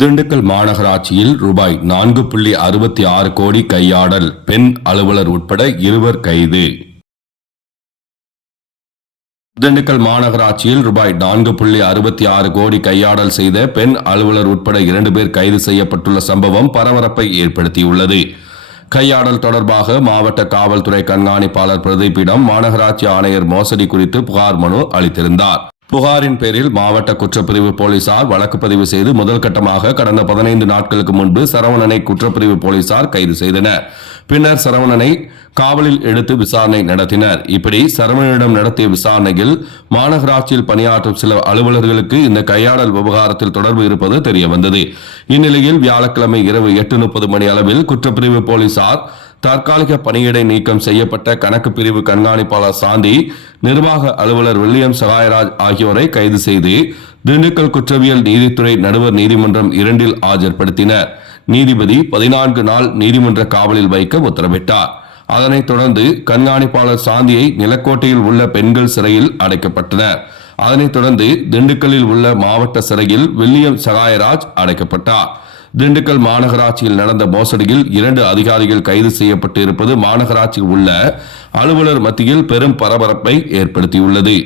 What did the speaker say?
திண்டுக்கல் மாநகராட்சியில் ரூபாய் 4.66 கோடி கையாடல், பெண் அலுவலர் உட்பட 2 கைது. திண்டுக்கல் மாநகராட்சியில் ரூபாய் 4.66 கோடி கையாடல் செய்த பெண் அலுவலர் உட்பட 2 பேர் கைது செய்யப்பட்டுள்ள சம்பவம் பரபரப்பை ஏற்படுத்தியுள்ளது. கையாடல் தொடர்பாக மாவட்ட காவல்துறை கண்காணிப்பாளர் பிரதீப்பிடம் மாநகராட்சி ஆணையர் மோசடி குறித்து புகார் மனு அளித்திருந்தார். புகாரின் பேரில் மாவட்ட குற்றப்பிரிவு போலீசார் வழக்கு பதிவு செய்து முதல் கட்டமாக கடந்த 15 நாட்களுக்கு முன்பு சரவணனை குற்றப்பிரிவு போலீசார் கைது செய்தனர். பின்னர் சரவணனை காவலில் எடுத்து விசாரணை நடத்தினர். இப்படி சரவணனிடம் நடத்திய விசாரணையில் மாநகராட்சியில் பணியாற்றும் சில அலுவலர்களுக்கு இந்த கையாடல் விவகாரத்தில் தொடர்பு இருப்பது தெரியவந்தது. இந்நிலையில் வியாழக்கிழமை இரவு 8:30 மணி அளவில் குற்றப்பிரிவு போலீசார் தற்காலிக பணியிடை நீக்கம் செய்யப்பட்ட கணக்கு பிரிவு கண்காணிப்பாளர் சாந்தி, நிர்வாக அலுவலர் வில்லியம் சகாயராஜ் ஆகியோரை கைது செய்து திண்டுக்கல் குற்றவியல் நீதித்துறை நடுவர் நீதிமன்றம் 2 ஆஜர்படுத்தினர். நீதிபதி 14 நாள் நீதிமன்ற காவலில் வைக்க உத்தரவிட்டார். அதனைத் தொடர்ந்து கண்காணிப்பாளர் சாந்தியை நிலக்கோட்டையில் உள்ள பெண்கள் சிறையில் அடைக்கப்பட்டனர். அதனைத் தொடர்ந்து திண்டுக்கல்லில் உள்ள மாவட்ட சிறையில் வில்லியம் சகாயராஜ் அடைக்கப்பட்டார். திண்டுக்கல் மாநகராட்சியில் நடந்த மோசடியில் 2 அதிகாரிகள் கைது செய்யப்பட்டு இருப்பது மாநகராட்சியில் உள்ள அலுவலர் மத்தியில் பெரும் பரபரப்பை ஏற்படுத்தியுள்ளது.